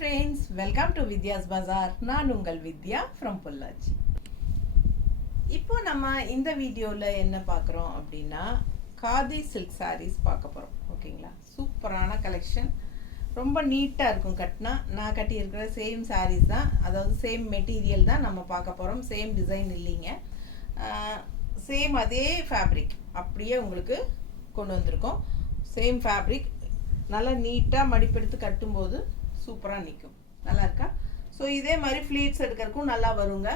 friends, welcome to Vidya's Bazaar. நான் உங்கள் வித்யா from Pollachi. இப்போ நம்ம இந்த வீடியோல என்ன பார்க்குறோம் அப்படின்னா காதி சில்க் sarees பார்க்க போறோம். ஓகேங்களா? சூப்பரான கலெக்ஷன். ரொம்ப நீட்டா இருக்கும் கட்டினா. நான் கட்டி இருக்கிற சேம் sarees தான். அதாவது சேம் மெட்டீரியல் தான் நம்ம பார்க்க போறோம். சேம் டிசைன் இல்லைங்க. சேம் அதே ஃபேப்ரிக் அப்படியே உங்களுக்கு கொண்டு வந்திருக்கோம். சேம் ஃபேப்ரிக் நல்லா நீட்டாக மடிப்பெடுத்து கட்டும்போது சூப்பராக நிற்கும். நல்லா இருக்கா? ஸோ இதே மாதிரி ஃப்ளீட்ஸ் எடுக்கிறதுக்கும் நல்லா வருங்க.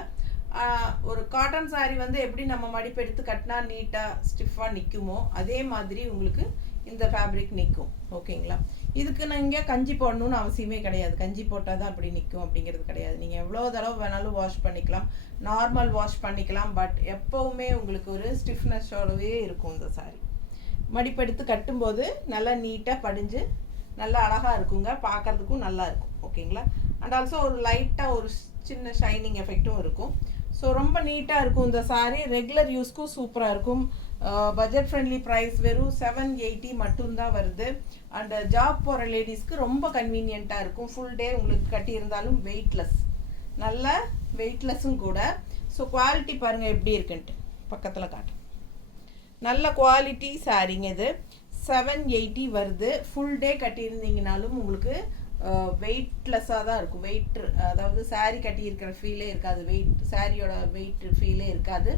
ஒரு காட்டன் சாரீ வந்து எப்படி நம்ம மடிப்பெடுத்து கட்டினா நீட்டாக ஸ்டிஃபாக நிற்குமோ அதே மாதிரி உங்களுக்கு இந்த ஃபேப்ரிக் நிற்கும். ஓகேங்களா? இதுக்கு நீங்கள் கஞ்சி போடணும்னு அவசியமே கிடையாது. கஞ்சி போட்டால் தான் அப்படி நிற்கும் அப்படிங்கிறது கிடையாது. நீங்கள் எவ்வளோ தடவை வேணாலும் வாஷ் பண்ணிக்கலாம், நார்மல் வாஷ் பண்ணிக்கலாம். பட் எப்போவுமே உங்களுக்கு ஒரு ஸ்டிஃப்னஸோடவே இருக்கும் இந்த சாரீ. மடிப்பெடுத்து கட்டும்போது நல்லா நீட்டாக படிஞ்சு நல்லா அழகாக இருக்குங்க. பார்க்குறதுக்கும் நல்லா இருக்கும். ஓகேங்களா? அண்ட் ஆல்சோ ஒரு லைட்டாக ஒரு சின்ன ஷைனிங் எஃபெக்டும் இருக்கும். ஸோ ரொம்ப நீட்டாக இருக்கும் இந்த சாரீ. ரெகுலர் யூஸ்க்கும் சூப்பராக இருக்கும். பட்ஜெட் ஃப்ரெண்ட்லி ப்ரைஸ் வெறும் 780 மட்டும்தான் வருது. அண்ட் ஜாப் போகிற லேடிஸ்க்கு ரொம்ப கன்வீனியண்ட்டாக இருக்கும். ஃபுல் டே உங்களுக்கு கட்டியிருந்தாலும் வெயிட்லெஸ், நல்ல வெயிட்லெஸ்ஸும் கூட. ஸோ குவாலிட்டி பாருங்கள் எப்படி இருக்குன்ட்டு பக்கத்தில் காட்டும். நல்ல குவாலிட்டி சாரீங்க இது. 780 வருது. ஃபுல் டே கட்டியிருந்தீங்கனாலும் உங்களுக்கு வெயிட்லெஸ்ஸாக தான் இருக்கும். வெயிட் அதாவது சாரீ கட்டியிருக்கிற ஃபீலே இருக்காது. சாரியோட வெயிட் ஃபீலே இருக்காது.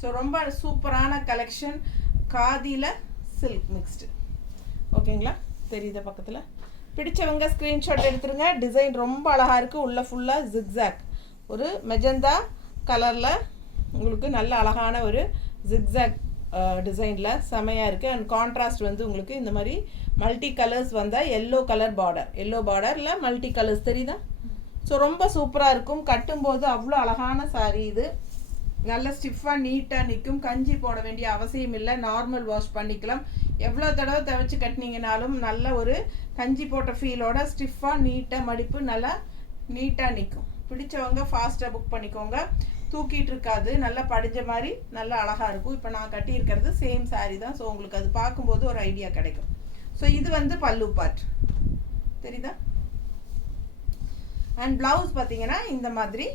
ஸோ ரொம்ப சூப்பரான கலெக்ஷன். காதியில் silk mixed. ஓகேங்களா? தெரியுது பக்கத்தில். பிடிச்சவங்க ஸ்க்ரீன்ஷாட் எடுத்துருங்க. டிசைன் ரொம்ப அழகாக இருக்குது. உள்ள ஃபுல்லாக ஜிக்ஸாக் ஒரு மெஜந்தா கலரில் உங்களுக்கு நல்ல அழகான ஒரு ஜிக்ஸாக் டிசைனில் செமையாக இருக்குது. அண்ட் கான்ட்ராஸ்ட் வந்து உங்களுக்கு இந்த மாதிரி மல்டி கலர்ஸ் வந்தால் எல்லோ கலர் பார்டர், எல்லோ பார்டரில் மல்டி கலர்ஸ் தெரியுதா? ஸோ ரொம்ப சூப்பராக இருக்கும். கட்டும்போது அவ்வளோ அழகான சாரீ இது. நல்ல ஸ்டிஃபாக நீட்டாக நிற்கும். கஞ்சி போட வேண்டிய அவசியம் இல்லை. நார்மல் வாஷ் பண்ணிக்கலாம். எவ்வளோ தடவை துவைச்சி கட்டினீங்கனாலும் நல்ல ஒரு கஞ்சி போட்ட ஃபீலோட ஸ்டிஃபாக நீட்டாக மடிப்பு நல்லா நீட்டாக நிற்கும். பிடிச்சவங்க ஃபாஸ்ட்டாக புக் பண்ணிக்கோங்க. தூக்கிட்டு இருக்காது. நல்லா படிஞ்ச மாதிரி நல்லா அழகாக இருக்கும். இப்போ நான் கட்டியிருக்கிறது சேம் சாரீ தான். ஸோ உங்களுக்கு அது பார்க்கும்போது ஒரு ஐடியா கிடைக்கும். ஸோ இது வந்து பல்லு பார்ட் தெரியுதா? அண்ட் ப்ளவுஸ் பார்த்தீங்கன்னா இந்த மாதிரி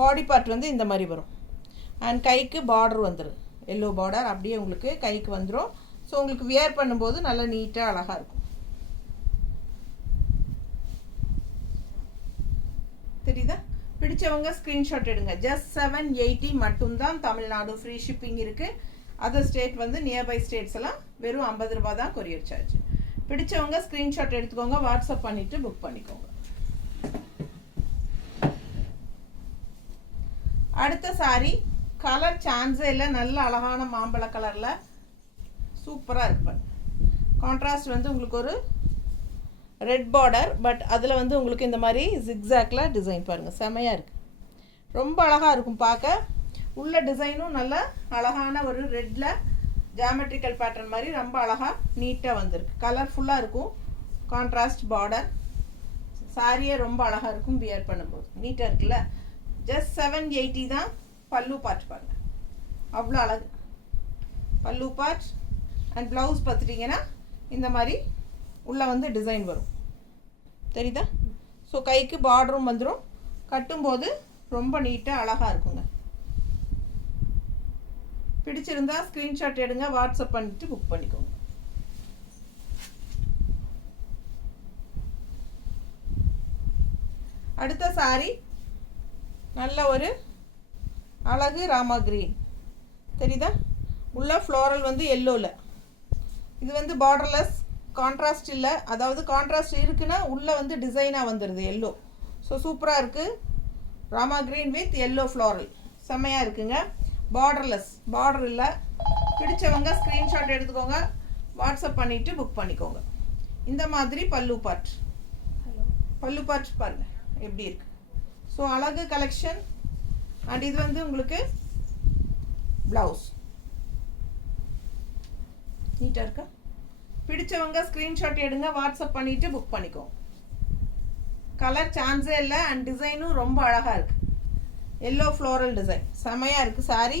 பாடி பார்ட் வந்து இந்த மாதிரி வரும். அண்ட் கைக்கு பார்டர் வந்துடும். எல்லோ பார்டர் அப்படியே உங்களுக்கு கைக்கு வந்துடும். ஸோ உங்களுக்கு வியர் பண்ணும்போது நல்லா நீட்டாக அழகாக இருக்கும். தெரியுதா? பிடிச்சவங்க ஸ்க்ரீன்ஷாட் எடுங்க. ஜஸ்ட் 780 மட்டும்தான். தமிழ்நாடு ஃப்ரீ ஷிப்பிங் இருக்குது. அதர் ஸ்டேட் வந்து நியர்பை ஸ்டேட்ஸ் எல்லாம் வெறும் 50 ரூபா தான் கொரியர் சார்ஜ். பிடிச்சவங்க ஸ்க்ரீன்ஷாட் எடுத்துக்கோங்க. வாட்ஸ்அப் பண்ணிவிட்டு புக் பண்ணிக்கோங்க. அடுத்த சாரீ கலர் சான்ஸே இல்லை. நல்ல அழகான மாம்பழ கலரில் சூப்பராக இருக்கு பாருங்க. கான்ட்ராஸ்ட் வந்து உங்களுக்கு ஒரு ரெட் பார்டர். பட் அதில் வந்து உங்களுக்கு இந்த மாதிரி ஜிக்ஸாக்ல டிசைன் பாருங்கள், செமையாக இருக்குது. ரொம்ப அழகாக இருக்கும் பார்க்க. உள்ள டிசைனும் நல்ல அழகான ஒரு ரெட்டில் ஜாமெட்ரிக்கல் பேட்டர்ன் மாதிரி ரொம்ப அழகாக நீட்டாக வந்திருக்கு. கலர்ஃபுல்லாக இருக்கும். Contrast border. சாரியே ரொம்ப அழகாக இருக்கும் வியர் பண்ணும்போது. நீட்டாக இருக்குல்ல? ஜஸ்ட் 780 தான். பல்லு பார்ட் பாருங்க, அவ்வளோ அழகு பல்லு பார்ட். அண்ட் ப்ளவுஸ் பார்த்துட்டிங்கன்னா இந்த மாதிரி உள்ளே வந்து டிசைன் வரும். தெரியுதா? ஸோ கைக்கு பார்டரும் வந்துடும். கட்டும்போது ரொம்ப நீட்டாக அழகாக இருக்குங்க. பிடிச்சிருந்தா ஸ்க்ரீன்ஷாட் எடுங்க. வாட்ஸ்அப் பண்ணிட்டு புக் பண்ணிக்கோங்க. அடுத்த சாரீ நல்ல ஒரு அழகு ராமா கிரீன். தெரியுதா? உள்ள ஃப்ளோரல் வந்து எல்லோவில். இது வந்து பார்டர்லெஸ், கான்ட்ராஸ்ட் இல்லை. அதாவது கான்ட்ராஸ்ட் இருக்குன்னா உள்ளே வந்து டிசைனாக வந்துடுது எல்லோ. ஸோ சூப்பராக இருக்குது. Rama green with yellow floral செம்மையாக இருக்குங்க. பார்டர்லெஸ், பார்டர் இல்லை. பிடிச்சவங்க ஸ்க்ரீன்ஷாட் எடுத்துக்கோங்க. வாட்ஸ்அப் பண்ணிவிட்டு புக் பண்ணிக்கோங்க. இந்த மாதிரி பல்லு பார்ட். பல்லு பார்ட் பாருங்கள் எப்படி இருக்கு. ஸோ அழகு கலெக்ஷன். அண்ட் இது வந்து உங்களுக்கு ப்ளவுஸ். நீட்டாக இருக்கா? பிடிச்சவங்க ஸ்க்ரீன்ஷாட் எடுங்க. வாட்ஸ்அப் பண்ணிவிட்டு புக் பண்ணிக்கோங்க. கலர் சான்ஸே இல்லை. அண்ட் டிசைனும் ரொம்ப அழகாக இருக்குது. எல்லோ ஃப்ளோரல் டிசைன் செமையாக இருக்குது. சாரீ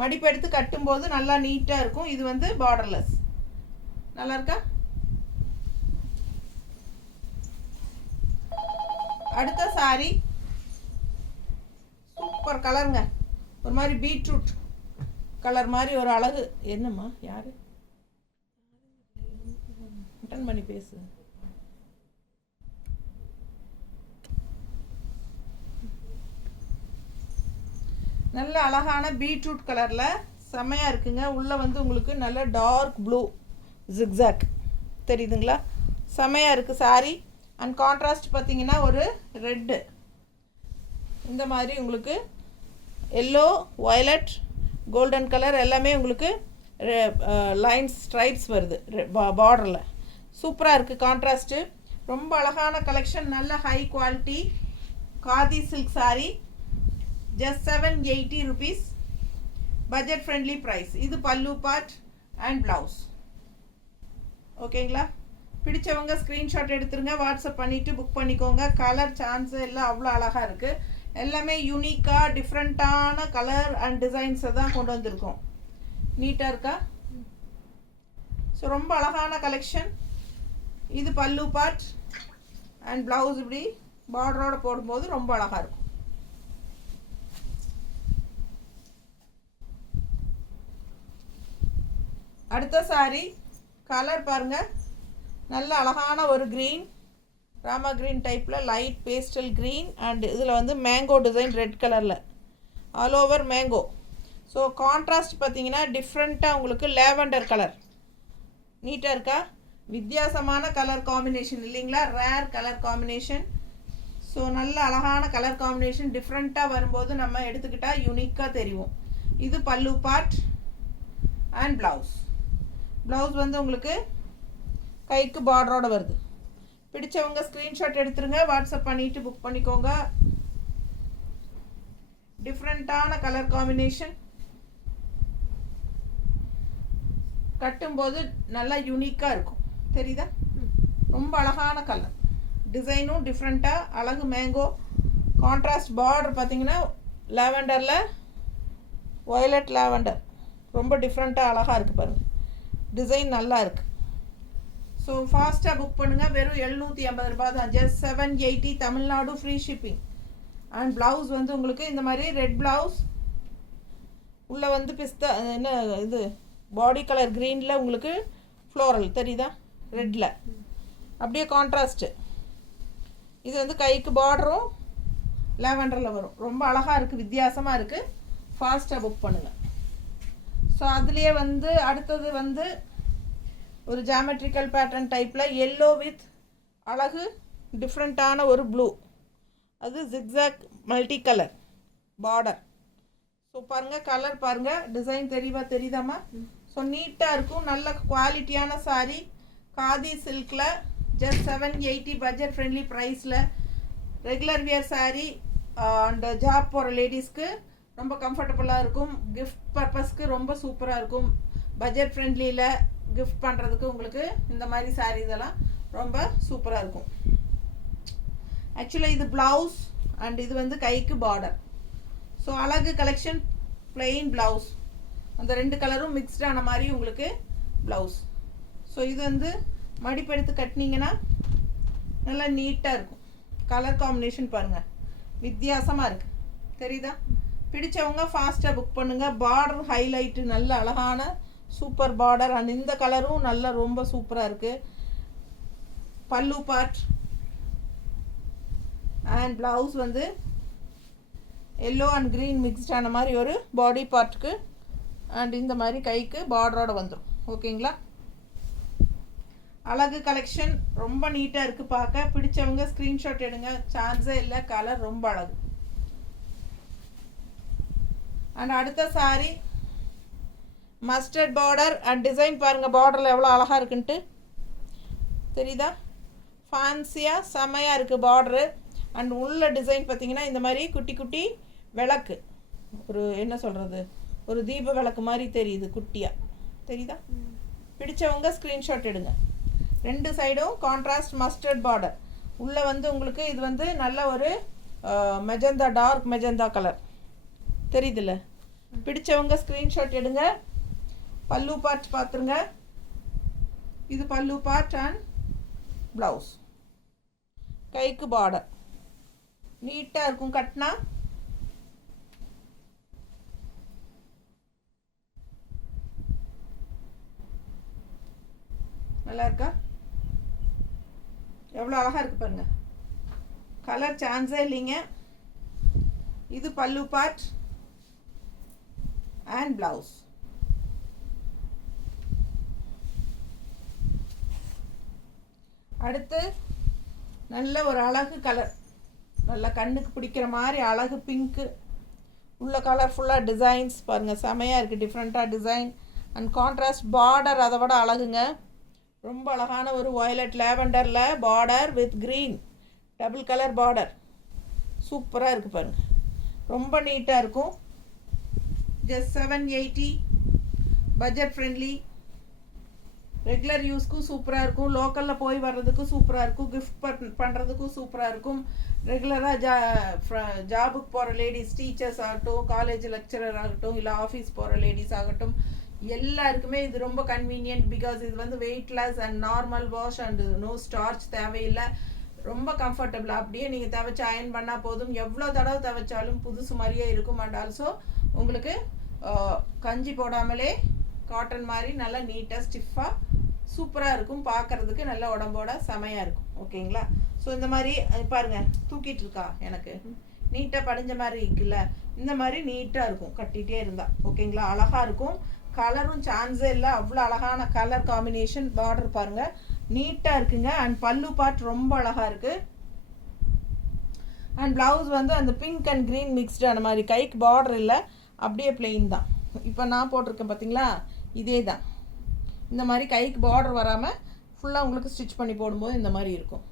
மடிப்பெடுத்து கட்டும்போது நல்லா நீட்டாக இருக்கும். இது வந்து பார்டர்லெஸ். நல்லா இருக்கா? அடுத்த சாரி சூப்பர் கலருங்க. ஒரு மாதிரி பீட்ரூட் கலர் மாதிரி ஒரு அழகு. என்னம்மா யாரு அட்டன் பண்ணி பேசு. நல்ல அழகான பீட்ரூட் கலரில் செம்மையாக இருக்குங்க. உள்ளே வந்து உங்களுக்கு நல்ல டார்க் ப்ளூ ஜிக்ஸாக் தெரியுதுங்களா? செம்மையாக இருக்குது சாரி. அண்ட் கான்ட்ராஸ்ட் பார்த்தீங்கன்னா ஒரு ரெட்டு, இந்த மாதிரி உங்களுக்கு எல்லோ, வயலட், கோல்டன் கலர் எல்லாமே உங்களுக்கு லைன்ஸ் ஸ்ட்ரைப்ஸ் வருது பார்டரில். சூப்பராக இருக்குது கான்ட்ராஸ்ட்டு. ரொம்ப அழகான கலெக்ஷன். நல்ல high quality khadi silk sorry. just 780 rupees, budget friendly price. இது பல்லு பார்ட் அண்ட் ப்ளவுஸ். ஓகேங்களா? பிடிச்சவங்க ஸ்க்ரீன்ஷாட் எடுத்துருங்க, வாட்ஸ்அப் பண்ணிவிட்டு புக் பண்ணிக்கோங்க. கலர் சான்ஸ் எல்லாம் அவ்வளோ அழகாக இருக்குது. எல்லாமே யூனிக்காக டிஃப்ரெண்ட்டான கலர் அண்ட் டிசைன்ஸை தான் கொண்டு வந்திருக்கோம். நீட்டாக இருக்கா? ஸோ ரொம்ப அழகான கலெக்ஷன். இது பல்லு பார்ட் அண்ட் ப்ளவுஸ் இப்படி பார்டரோடு போடும்போது ரொம்ப அழகாக இருக்கும். அடுத்த சாரி கலர் பாருங்கள், நல்ல அழகான ஒரு க்ரீன், ராமா க்ரீன் டைப்பில் லைட் பேஸ்டல் க்ரீன் அண்ட் இதில் வந்து மேங்கோ டிசைன் ரெட் கலரில் all over mango. So contrast பார்த்தீங்கன்னா டிஃப்ரெண்ட்டாக உங்களுக்கு லேவண்டர் கலர். நீட்டாக இருக்கா? வித்தியாசமான கலர் காம்பினேஷன் இல்லைங்களா? Rare colour combination. ஸோ நல்ல அழகான கலர் காம்பினேஷன். டிஃப்ரெண்ட்டாக வரும்போது நம்ம எடுத்துக்கிட்டால் யூனிக்காக தெரியும். இது பல்லு பார்ட் அண்ட் ப்ளவுஸ். ப்ளவுஸ் வந்து உங்களுக்கு கைக்கு பார்டரோடு வருது. பிடிச்சவங்க ஸ்க்ரீன்ஷாட் எடுத்துருங்க, வாட்ஸ்அப் பண்ணிவிட்டு புக் பண்ணிக்கோங்க. டிஃப்ரெண்ட்டான கலர் காம்பினேஷன். கட்டும்போது நல்லா யூனிக்காக இருக்கும். தெரியுதா? ரொம்ப அழகான கலர். டிசைனும் டிஃப்ரெண்ட்டாக அழகு மேங்கோ. கான்ட்ராஸ்ட் பார்டர் பார்த்தீங்கன்னா லாவெண்டரில் வயலட் லாவெண்டர் ரொம்ப டிஃப்ரெண்ட்டாக அழகாக இருக்குது பாருங்கள். டிசைன் நல்லா இருக்குது. ஸோ ஃபாஸ்ட்டாக புக் பண்ணுங்கள். வெறும் 750 ரூபா தான். Just 780 Tamil Nadu free shipping. And blouse வந்து உங்களுக்கு இந்த மாதிரி ரெட் ப்ளவுஸ், உள்ளே வந்து பிஸ்தா என்ன இது பாடி கலர் க்ரீனில் உங்களுக்கு ஃப்ளோரல் தெரியுதா? ரெட்டில் அப்படியே கான்ட்ராஸ்ட்டு. இது வந்து கைக்கு பார்டரும் லாவெண்டரில் வரும். ரொம்ப அழகாக இருக்குது, வித்தியாசமாக இருக்குது. ஃபாஸ்ட்டாக புக் பண்ணுங்கள். ஸோ அதுலேயே வந்து அடுத்தது வந்து ஒரு ஜாமெட்ரிக்கல் பேட்டர்ன் டைப்பில் எல்லோ வித் அழகு டிஃப்ரெண்ட்டான ஒரு ப்ளூ, அது zigzag multi colour border. So பாருங்கள், கலர் பாருங்கள், டிசைன் தெரியுதாம்மா? ஸோ நீட்டாக இருக்கும். நல்ல குவாலிட்டியான சாரீ காதி சில்கில் ஜஸ்ட் 780 பட்ஜெட் ஃப்ரெண்ட்லி ப்ரைஸில். Regular wear sari and job போகிற லேடிஸ்க்கு ரொம்ப கம்ஃபர்டபுளாக இருக்கும். கிஃப்ட் பர்பஸ்க்கு ரொம்ப சூப்பராக இருக்கும். பட்ஜெட் ஃப்ரெண்ட்லியில் கிஃப்ட் பண்ணுறதுக்கு உங்களுக்கு இந்த மாதிரி சாரீ இதெல்லாம் ரொம்ப சூப்பராக இருக்கும். ஆக்சுவலாக இது ப்ளவுஸ் அண்ட் இது வந்து கைக்கு பார்டர். ஸோ அழகு கலெக்ஷன். பிளெயின் ப்ளவுஸ், அந்த ரெண்டு கலரும் மிக்ஸ்டான மாதிரி உங்களுக்கு ப்ளவுஸ். ஸோ இது வந்து மடிப்பெடுத்து கட்டினீங்கன்னா நல்லா நீட்டாக இருக்கும். கலர் காம்பினேஷன் பாருங்கள், வித்தியாசமாக இருக்குது. தெரியுதா? பிடிச்சவங்க ஃபாஸ்ட்டாக புக் பண்ணுங்கள். பார்டர் ஹைலைட்டு நல்ல அழகான சூப்பர் பார்டர். அண்ட் இந்த கலரும் நல்லா ரொம்ப சூப்பராக இருக்குது. பல்லு பார்ட் அண்ட் ப்ளவுஸ் வந்து எல்லோ அண்ட் க்ரீன் மிக்ஸ்டான மாதிரி ஒரு பாடி பார்ட்டுக்கு அண்ட் இந்த மாதிரி கைக்கு பார்டரோடு வந்துடும். ஓகேங்களா? அழகு கலெக்ஷன். ரொம்ப நீட்டாக இருக்குது பார்க்க. பிடிச்சவங்க ஸ்க்ரீன்ஷாட் எடுங்க, சான்ஸே இல்லை. கலர் ரொம்ப அழகு. அண்ட் அடுத்த sari mustard border and design பாருங்கள், பார்டரில் எவ்வளோ அழகாக இருக்குன்ட்டு தெரியுதா? ஃபேன்சியாக செம்மையாக இருக்குது பார்டரு. அண்ட் உள்ள டிசைன் பார்த்தீங்கன்னா இந்த மாதிரி குட்டி குட்டி விளக்கு, ஒரு என்ன சொல்கிறது, ஒரு தீப விளக்கு மாதிரி தெரியுது குட்டியாக. தெரியுதா? பிடிச்சவங்க ஸ்க்ரீன்ஷாட் எடுங்க. ரெண்டு சைடும் கான்ட்ராஸ்ட் மஸ்டர்ட் பார்டர். உள்ளே வந்து உங்களுக்கு இது வந்து நல்ல ஒரு மெஜந்தா, டார்க் மெஜந்தா கலர் தெரியுதுல்ல? பிடிச்சவங்க ஸ்க்ரீன்ஷாட் எடுங்க. பல்லு பார்ட் பார்த்துருங்க. இது பல்லு பார்ட் அண்ட் ப்ளவுஸ். கைக்கு பார்டர் நீட்டாக இருக்கும் கட்டினா. நல்லா இருக்கா? எவ்வளோ அழகாக இருக்குது பாருங்க. கலர் சான்ஸே இல்லைங்க. இது பல்லு பார்ட் அண்ட் பிளவுஸ். அடுத்து நல்ல ஒரு அழகு கலர், நல்ல கண்ணுக்கு பிடிக்கிற மாதிரி அழகு பிங்க்கு. உள்ள கலர் ஃபுல்லாக டிசைன்ஸ் பாருங்கள், செமையாக இருக்குது. டிஃப்ரெண்ட்டாக டிசைன் அண்ட் கான்ட்ராஸ்ட் பார்டர் அதை விட அழகுங்க. ரொம்ப அழகான ஒரு வயலட் லேவண்டரில் border with green double colour border. சூப்பராக இருக்குது பாருங்கள். ரொம்ப நீட்டாக இருக்கும். ஜஸ்ட் 780. Budget friendly. ரெகுலர் யூஸ்க்கும் சூப்பராக இருக்கும். லோக்கலில் போய் வர்றதுக்கும் சூப்பராக இருக்கும். கிஃப்ட் பண்ணுறதுக்கும் சூப்பராக இருக்கும். ரெகுலராக ஜாபுக்கு போகிற லேடிஸ், டீச்சர்ஸ் ஆகட்டும், காலேஜ் லெக்சரர் ஆகட்டும், இல்லை ஆஃபீஸ் போகிற லேடிஸ் ஆகட்டும், எல்லாருக்குமே இது ரொம்ப கன்வீனியன்ட். பிகாஸ் இது வந்து weightless and normal wash and no starch தேவையில்லை. ரொம்ப கம்ஃபர்டபுள். அப்படியே நீங்கள் துவைச்சி அயன் பண்ணால் போதும். எவ்வளோ தடவை துவைச்சாலும் புதுசு மாதிரியே இருக்கும். அண்ட் ஆல்சோ உங்களுக்கு கஞ்சி போடாமலே காட்டன் மாதிரி நல்லா நீட்டாக ஸ்டிஃபாக சூப்பராக இருக்கும். பார்க்குறதுக்கு நல்ல உடம்போட செமையாக இருக்கும். ஓகேங்களா? ஸோ இந்த மாதிரி பாருங்கள், தூக்கிட்டு இருக்கா எனக்கு நீட்டாக படிஞ்ச மாதிரி இருக்குல்ல, இந்த மாதிரி நீட்டாக இருக்கும் கட்டிகிட்டே இருந்தால். ஓகேங்களா? அழகாக இருக்கும். கலரும் சான்ஸே இல்லை, அவ்வளோ அழகான கலர் காம்பினேஷன். பார்டர் பாருங்கள், நீட்டாக இருக்குங்க. அண்ட் பல்லு பார்ட் ரொம்ப அழகாக இருக்குது. அண்ட் ப்ளவுஸ் வந்து அந்த பிங்க் அண்ட் க்ரீன் மிக்ஸ்டான மாதிரி, கைக்கு பார்டர் இல்லை, அப்படியே பிளெயின் தான். இப்போ நான் போட்டிருக்கேன் பார்த்தீங்களா, இதே தான். இந்த மாதிரி கைக்கு பார்டர் வராமல் ஃபுல்லாக உங்களுக்கு ஸ்டிச் பண்ணி போடும்போது இந்த மாதிரி இருக்கும்.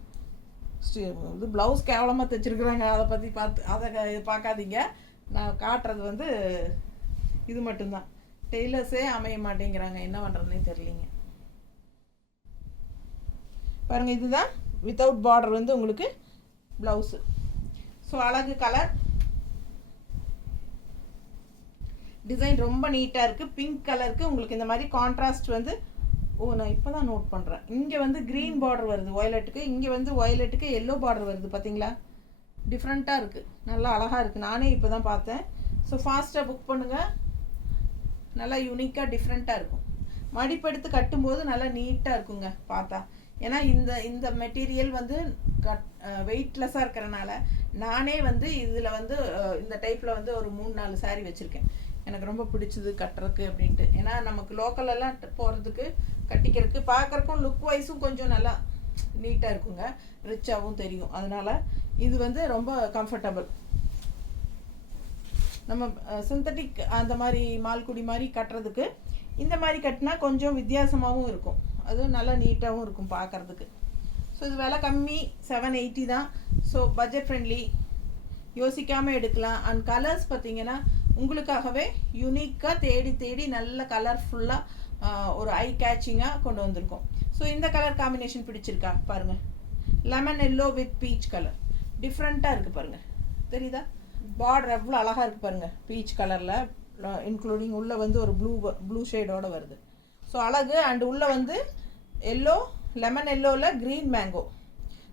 இது ப்ளவுஸ் கேவலமாக தைச்சிருக்குறாங்க, அதை பார்க்காதீங்க. நான் காட்டுறது வந்து இது மட்டும்தான். டெய்லர்ஸே அமைய மாட்டேங்கிறாங்க, என்ன பண்ணுறதுனே தெரியலிங்க. பாருங்கள், இதுதான் வித்தவுட் பார்டர் வந்து உங்களுக்கு ப்ளவுஸு. ஸோ அழகு கலர் டிசைன் ரொம்ப நீட்டாக இருக்குது. பிங்க் கலருக்கு உங்களுக்கு இந்த மாதிரி கான்ட்ராஸ்ட் வந்து, நான் இப்போ தான் நோட் பண்ணுறேன். இங்கே வந்து க்ரீன் பார்டர் வருது வயலட்டுக்கு, இங்கே வந்து வயலட்டுக்கு எல்லோ பார்டர் வருது. பார்த்தீங்களா? டிஃப்ரெண்ட்டாக இருக்குது, நல்லா அழகாக இருக்குது. நானே இப்போ தான் பார்த்தேன். ஸோ ஃபாஸ்ட்டாக புக் பண்ணுங்கள். நல்லா யூனிக்காக டிஃப்ரெண்ட்டாக இருக்கும். மடிப்பெடுத்து கட்டும்போது நல்லா நீட்டாக இருக்குங்க பார்த்தா. ஏன்னா இந்த மெட்டீரியல் வந்து வெயிட்லெஸ்ஸாக இருக்கிறனால நானே வந்து இதில் வந்து இந்த டைப்பில் வந்து ஒரு 3-4 சாரீ வச்சுருக்கேன். எனக்கு ரொம்ப பிடிச்சது கட்டுறதுக்கு அப்படின்ட்டு. ஏன்னா நமக்கு லோக்கலெல்லாம் போகிறதுக்கு கட்டிக்கிறதுக்கு பார்க்குறக்கும் லுக் வைஸும் கொஞ்சம் நல்லா நீட்டாக இருக்குங்க, ரிச்சாகவும் தெரியும். அதனால் இது வந்து ரொம்ப கம்ஃபர்டபுள். நம்ம சிந்தட்டிக் அந்த மாதிரி மால்குடி மாதிரி கட்டுறதுக்கு இந்த மாதிரி கட்டினா கொஞ்சம் வித்தியாசமாகவும் இருக்கும், அதுவும் நல்லா நீட்டாகவும் இருக்கும் பார்க்குறதுக்கு. ஸோ இது விலை கம்மி, 780 தான். ஸோ பட்ஜெட் ஃப்ரெண்ட்லி, யோசிக்காமல் எடுக்கலாம். அண்ட் கலர்ஸ் பார்த்தீங்கன்னா உங்களுக்காகவே யூனிக்காக தேடி தேடி நல்ல கலர்ஃபுல்லாக ஒரு ஐ கேச்சிங்காக கொண்டு வந்திருக்கோம். ஸோ இந்த கலர் காம்பினேஷன் பிடிச்சிருக்கா பாருங்கள். Lemon yellow with peach colour டிஃப்ரெண்ட்டாக இருக்குது பாருங்கள். தெரியுதா? பார்டர் எவ்வளோ அழகாக இருக்குது பாருங்கள். பீச் கலரில் இன்க்ளூடிங் உள்ளே வந்து ஒரு ப்ளூ ஷேடோடு வருது. ஸோ அழகு. அண்ட் உள்ளே வந்து எல்லோ, லெமன் எல்லோவில் green mango.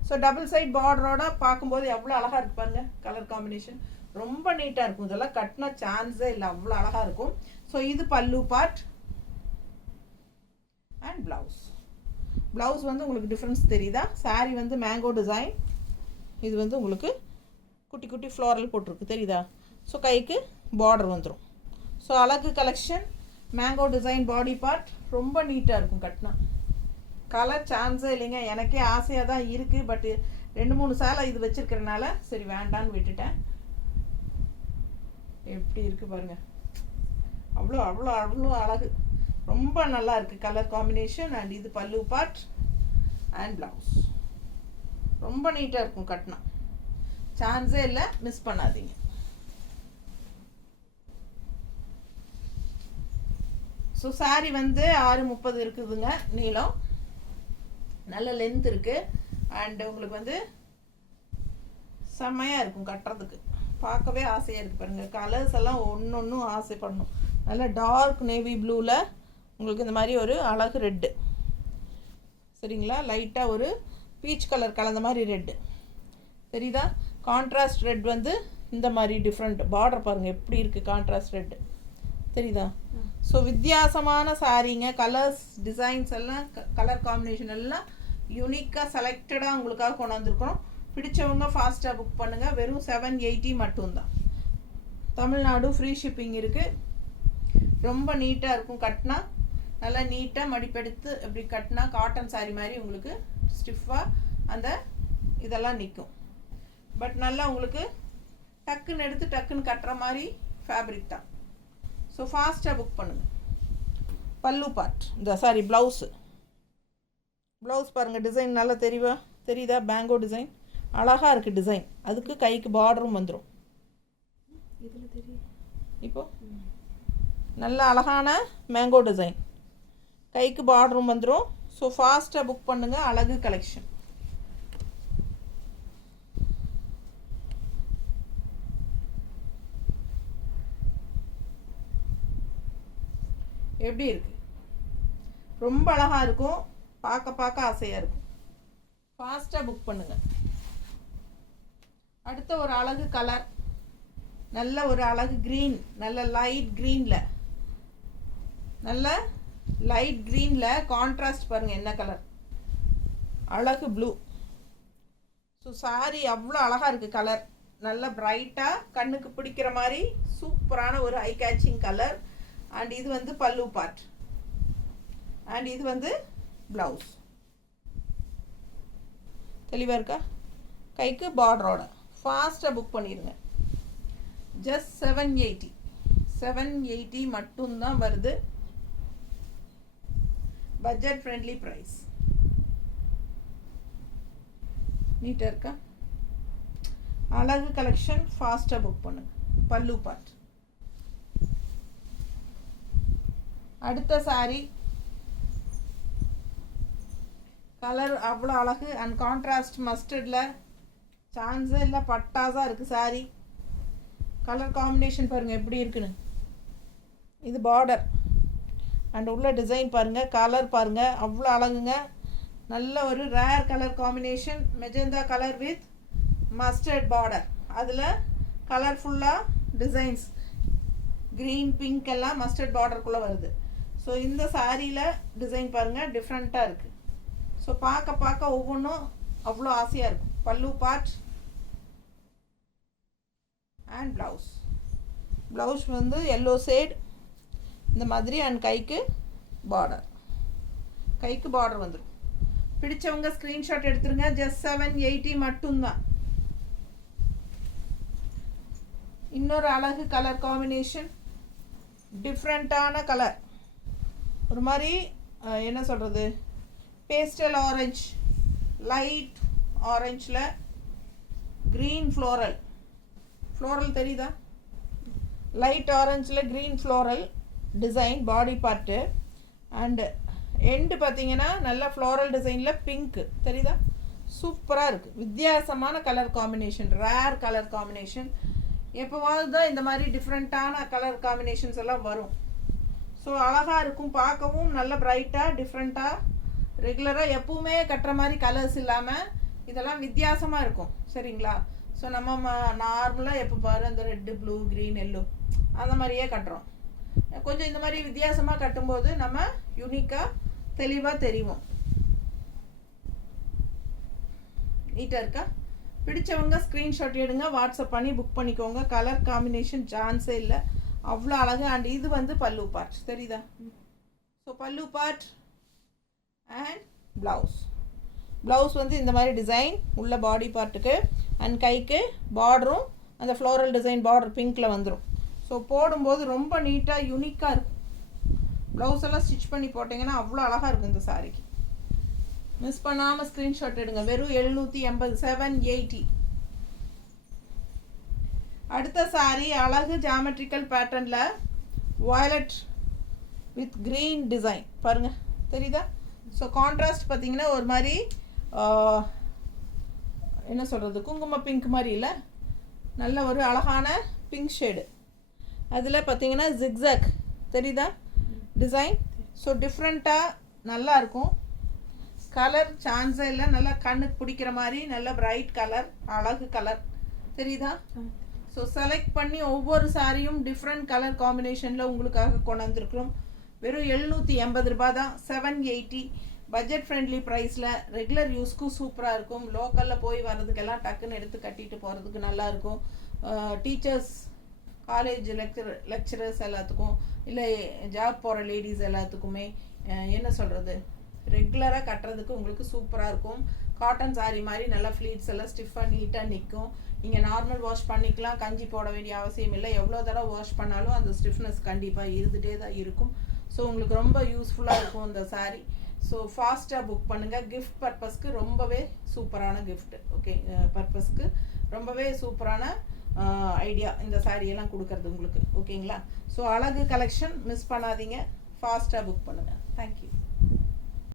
So double side பார்டரோட பார்க்கும்போது எவ்வளோ அழகாக இருக்குது பாருங்கள். கலர் காம்பினேஷன் ரொம்ப நீட்டாக இருக்கும். இதெல்லாம் கட்டினா சான்ஸே இல்லை, அவ்வளோ அழகாக இருக்கும். ஸோ இது பல்லு பார்ட் அண்ட் ப்ளவுஸ். ப்ளவுஸ் வந்து உங்களுக்கு டிஃப்ரென்ஸ் தெரியுதா? சாரீ வந்து மேங்கோ டிசைன், இது வந்து உங்களுக்கு குட்டி குட்டி ஃப்ளோரல் போட்டிருக்கு, தெரியுதா? ஸோ கைக்கு பார்டர் வந்துடும். ஸோ அழகு collection, mango design body part ரொம்ப நீட்டாக இருக்கும் கட்டினா. கலர் சான்ஸே இல்லைங்க. எனக்கே ஆசையாக தான் இருக்குது, பட்டு 2-3 சேலை இது வச்சுருக்கிறனால சரி வேண்டான்னு விட்டுட்டேன். எப்படி இருக்குது பாருங்கள், அவ்வளோ அவ்வளோ அவ்வளோ அழகு, ரொம்ப நல்லா இருக்குது கலர் காம்பினேஷன். அண்ட் இது பல்லு பார்ட் அண்ட் ப்ளவுஸ் ரொம்ப நீட்டாக இருக்கும் கட்டினா, சான்ஸே இல்லை, மிஸ் பண்ணாதீங்க. ஸோ சாரீ வந்து 630 இருக்குதுங்க நீளம், நல்ல லென்த் இருக்குது. அண்ட் உங்களுக்கு வந்து செம்மையாக இருக்கும் கட்டுறதுக்கு, பார்க்கவே ஆசையாக இருக்குது பாருங்கள். கலர்ஸ் எல்லாம் ஒன்றும் ஆசைப்படணும். நல்ல டார்க் நேவி ப்ளூவில் உங்களுக்கு இந்த மாதிரி ஒரு அழகு ரெட்டு, சரிங்களா? லைட்டாக ஒரு பீச் கலர் கலந்த மாதிரி ரெட்டு தெரியுதா? கான்ட்ராஸ்ட் ரெட் வந்து இந்த மாதிரி டிஃப்ரெண்ட் பார்டர் பாருங்கள் எப்படி இருக்குது கான்ட்ராஸ்ட் ரெட் தெரியுதா. ஸோ வித்தியாசமான சாரீங்க, கலர்ஸ் டிசைன்ஸ் எல்லாம் கலர் காம்பினேஷன் எல்லாம் யூனிக்காக செலக்டடாக உங்களுக்காக கொண்டு வந்திருக்கிறோம். பிடிச்சவங்க ஃபாஸ்ட்டாக புக் பண்ணுங்கள். வெறும் 780 மட்டும்தான். தமிழ்நாடு ஃப்ரீ ஷிப்பிங் இருக்குது. ரொம்ப நீட்டாக இருக்கும் கட்டினா, நல்லா நீட்டாக மடிப்பெடுத்து இப்படி கட்டினா காட்டன் சாரீ மாதிரி உங்களுக்கு ஸ்டிஃபாக அந்த இதெல்லாம் நிற்கும். பட் நல்லா உங்களுக்கு டக்குன்னு எடுத்து டக்குன்னு கட்டுற மாதிரி ஃபேப்ரிக் தான். ஸோ ஃபாஸ்ட்டாக புக் பண்ணுங்கள். பல்லு பார்ட் இந்த சாரி ப்ளவுஸு, ப்ளவுஸ் பாருங்கள் டிசைன் நல்லா தெரியுதா, பேங்கோ டிசைன் அழகாக இருக்குது டிசைன். அதுக்கு கைக்கு பார்டரும் வந்துடும். இதில் தெரியும் இப்போ நல்ல அழகான மேங்கோ டிசைன், கைக்கு பார்டரும் வந்துடும். ஸோ ஃபாஸ்ட்டாக புக் பண்ணுங்கள். அழகு கலெக்ஷன். எப்படி இருக்குது, ரொம்ப அழகாக இருக்கும், பார்க்க ஆசையாக இருக்கும். ஃபாஸ்ட்டாக புக் பண்ணுங்கள். அடுத்த ஒரு அழகு கலர், நல்ல ஒரு அழகு க்ரீன், நல்ல லைட் க்ரீனில், நல்ல லைட் க்ரீனில் கான்ட்ராஸ்ட் பாருங்கள் என்ன கலர், அழகு ப்ளூ. ஸோ சாரி அவ்வளோ அழகாக இருக்குது கலர், நல்ல பிரைட்டாக கண்ணுக்கு பிடிக்கிற மாதிரி சூப்பரான ஒரு ஐ கேச்சிங் கலர். அண்ட் இது வந்து பல்லு பார்ட், அண்ட் இது வந்து ப்ளவுஸ். தெளிவாக இருக்கா, கைக்கு பார்டரோட. ஃபாஸ்ட்டாக புக் பண்ணிடுங்க. ஜஸ்ட் 780 மட்டும்தான் வருது. Budget friendly price. நீட்டாக இருக்கா, அழகு கலெக்ஷன். ஃபாஸ்ட்டாக புக் பண்ணுங்க. பல்லு பார்ட். அடுத்த சாரி கலர் அவ்வளோ அழகு அண்ட் கான்ட்ராஸ்ட் மஸ்டர்டில் சான்ஸே இல்லை, பட்டாஸாக இருக்குது சாரி. கலர் காம்பினேஷன் பாருங்கள் எப்படி இருக்குன்னு. இது பார்டர் அண்ட் உள்ள டிசைன் பாருங்கள், கலர் பாருங்கள் அவ்வளோ அழகுங்க. நல்ல ஒரு rare colour combination, magenta colour with mustard border. அதில் கலர்ஃபுல்லாக டிசைன்ஸ் க்ரீன் பிங்க் எல்லாம் மஸ்டர்ட் பார்டருக்குள்ளே வருது. ஸோ இந்த சாரியில் டிசைன் பாருங்கள் டிஃப்ரெண்ட்டாக இருக்குது. ஸோ பார்க்க ஒவ்வொன்றும் அவ்வளோ ஆசையாக இருக்கும். பல்லு பார்ட் அண்ட் ப்ளவுஸ் வந்து எல்லோ ஷேட் இந்த மாதிரி. அண்ட் கைக்கு பார்டர் வந்துடும். பிடிச்சவங்க ஸ்க்ரீன்ஷாட் எடுத்துருங்க. ஜஸ்ட் 780 மட்டும்தான். இன்னொரு அழகு கலர் காம்பினேஷன், டிஃப்ரெண்ட்டான கலர், ஒரு மாதிரி என்ன சொல்கிறது, பேஸ்டல் ஆரஞ்சு, லைட் ஆரஞ்சில் க்ரீன் ஃப்ளோரல் தெரியுதா, லைட் ஆரஞ்சில் green floral design body part. And end பார்த்தீங்கன்னா நல்ல ஃப்ளோரல் டிசைனில் பிங்க்கு தெரியுதா, சூப்பராக இருக்குது. வித்தியாசமான colour combination, rare colour combination. எப்போவாவது தான் இந்த மாதிரி டிஃப்ரெண்ட்டான கலர் காம்பினேஷன்ஸ் எல்லாம் வரும். ஸோ அழகாக இருக்கும், பார்க்கவும் நல்ல பிரைட்டாக டிஃப்ரெண்ட்டாக. ரெகுலராக எப்பவுமே கட்டுற மாதிரி கலர்ஸ் இல்லாமல் இதெல்லாம் வித்தியாசமாக இருக்கும். சரிங்களா. ஸோ நம்ம நார்மலாக எப்போ பாரு அந்த ரெட்டு ப்ளூ க்ரீன் எல்லோ அந்த மாதிரியே கட்டுறோம். கொஞ்சம் இந்த மாதிரி வித்தியாசமாக கட்டும்போது நம்ம யூனிக்காக தெளிவாக தெரியும். நீட்டாக இருக்கா. பிடிச்சவங்க ஸ்க்ரீன்ஷாட் எடுங்க, வாட்ஸ்அப் பண்ணி புக் பண்ணிக்கோங்க. கலர் காம்பினேஷன் சான்ஸே இல்லை, அவ்வளோ அழகு. அண்ட் இது வந்து பல்லு பார்ட் தெரியுதா. ஸோ பல்லு பார்ட் அண்ட் ப்ளவுஸ் வந்து இந்த மாதிரி டிசைன் உள்ள பாடி பார்ட்டுக்கு. அண்ட் கைக்கு பார்டரும் அந்த ஃப்ளோரல் டிசைன் பார்டர் பிங்க்கில் வந்துடும். ஸோ போடும்போது ரொம்ப நீட்டாக யூனிக்காக இருக்கும். ப்ளவுஸ் எல்லாம் ஸ்டிச் பண்ணி போட்டிங்கன்னா அவ்வளோ அழகாக இருக்கும் இந்த சாரிக்கு. மிஸ் பண்ணாமல் ஸ்க்ரீன்ஷாட் எடுங்க. வெறும் 780, 780. அடுத்த சாரி அழகு ஜாமெட்ரிக்கல் பேட்டர்னில் வயலட் வித் க்ரீன் டிசைன் பாருங்கள் தெரியுதா. ஸோ கான்ட்ராஸ்ட் பார்த்தீங்கன்னா ஒரு மாதிரி என்ன சொல்கிறது, குங்கும பிங்க் மாதிரி இல்லை, நல்ல ஒரு அழகான பிங்க் ஷேடு. அதில் பார்த்தீங்கன்னா ஜிக்ஸாக் தெரியுதா டிசைன். ஸோ டிஃப்ரெண்ட்டாக நல்லா இருக்கும். கலர் சான்ஸே இல்லை, நல்லா கண்ணுக்கு பிடிக்கிற மாதிரி நல்ல பிரைட் கலர், அழகு கலர். தெரியுதா? ஸோ செலக்ட் பண்ணி ஒவ்வொரு சாரியும் டிஃப்ரெண்ட் கலர் காம்பினேஷனில் உங்களுக்காக கொண்டு வந்திருக்கிறோம். வெறும் 780 ரூபாய் தான், 780. பட்ஜெட் ஃப்ரெண்ட்லி ப்ரைஸில் ரெகுலர் யூஸ்க்கும் சூப்பராக இருக்கும். லோக்கலில் போய் வர்றதுக்கெல்லாம் டக்குன்னு எடுத்து கட்டிட்டு போகிறதுக்கு நல்லாயிருக்கும். டீச்சர்ஸ், காலேஜ் லெக்சரர்ஸ் எல்லாத்துக்கும், இல்லை ஜாப் போகிற லேடிஸ் எல்லாத்துக்குமே என்ன சொல்கிறது, ரெகுலராக கட்டுறதுக்கு உங்களுக்கு சூப்பராக இருக்கும். காட்டன் சாரீ மாதிரி நல்லா ஃப்ளீட்ஸ் எல்லாம் ஸ்டிஃபாக நீட்டாக நிற்கும். நீங்கள் நார்மல் வாஷ் பண்ணிக்கலாம், கஞ்சி போட வேண்டிய அவசியம் இல்லை. எவ்வளோ தடவை வாஷ் பண்ணாலும் அந்த ஸ்டிஃப்னஸ் கண்டிப்பாக இருந்துகிட்டே தான் இருக்கும். ஸோ உங்களுக்கு ரொம்ப யூஸ்ஃபுல்லாக இருக்கும் இந்த சாரீ. ஸோ ஃபாஸ்ட்டாக புக் பண்ணுங்கள். கிஃப்ட் பர்பஸ்க்கு ரொம்பவே சூப்பரான கிஃப்ட். ஓகே, பர்பஸ்க்கு ரொம்பவே சூப்பரான ஐடியா இந்த சாரியெல்லாம் கொடுக்கறது உங்களுக்கு. ஓகேங்களா? ஸோ அழகு கலெக்ஷன் மிஸ் பண்ணாதீங்க, ஃபாஸ்ட்டாக புக் பண்ணுங்கள். தேங்க்யூ.